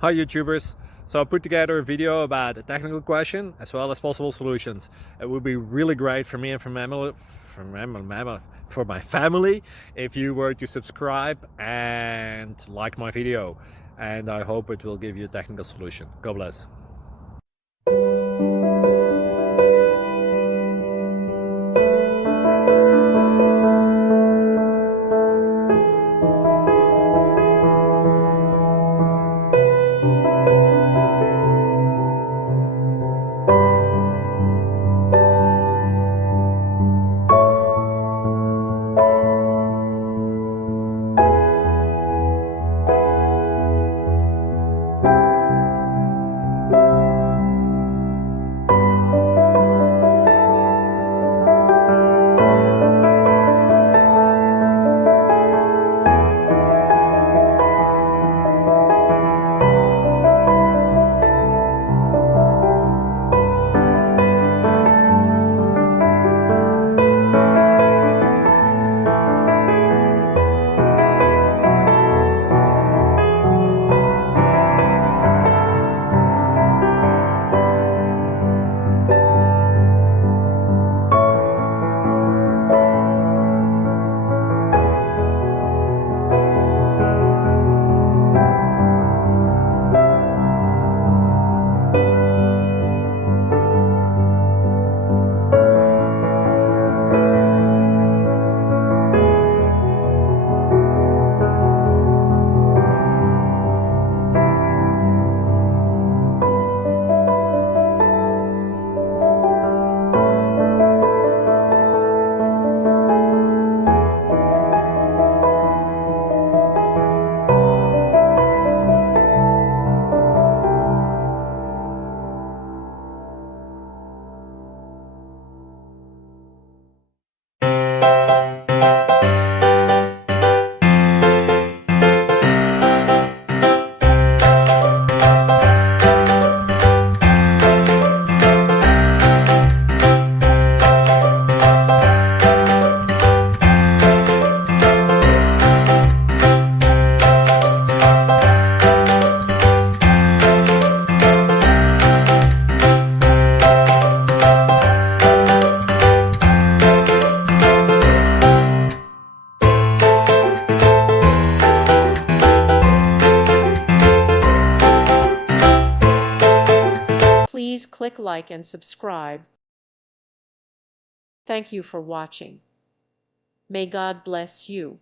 Hi YouTubers! So I put together a video about a technical question as well as possible solutions. It would be really great for me and for my family if you were to subscribe and like my video, and I hope it will give you a technical solution. God bless. Please click like and subscribe. Thank you for watching. May God bless you.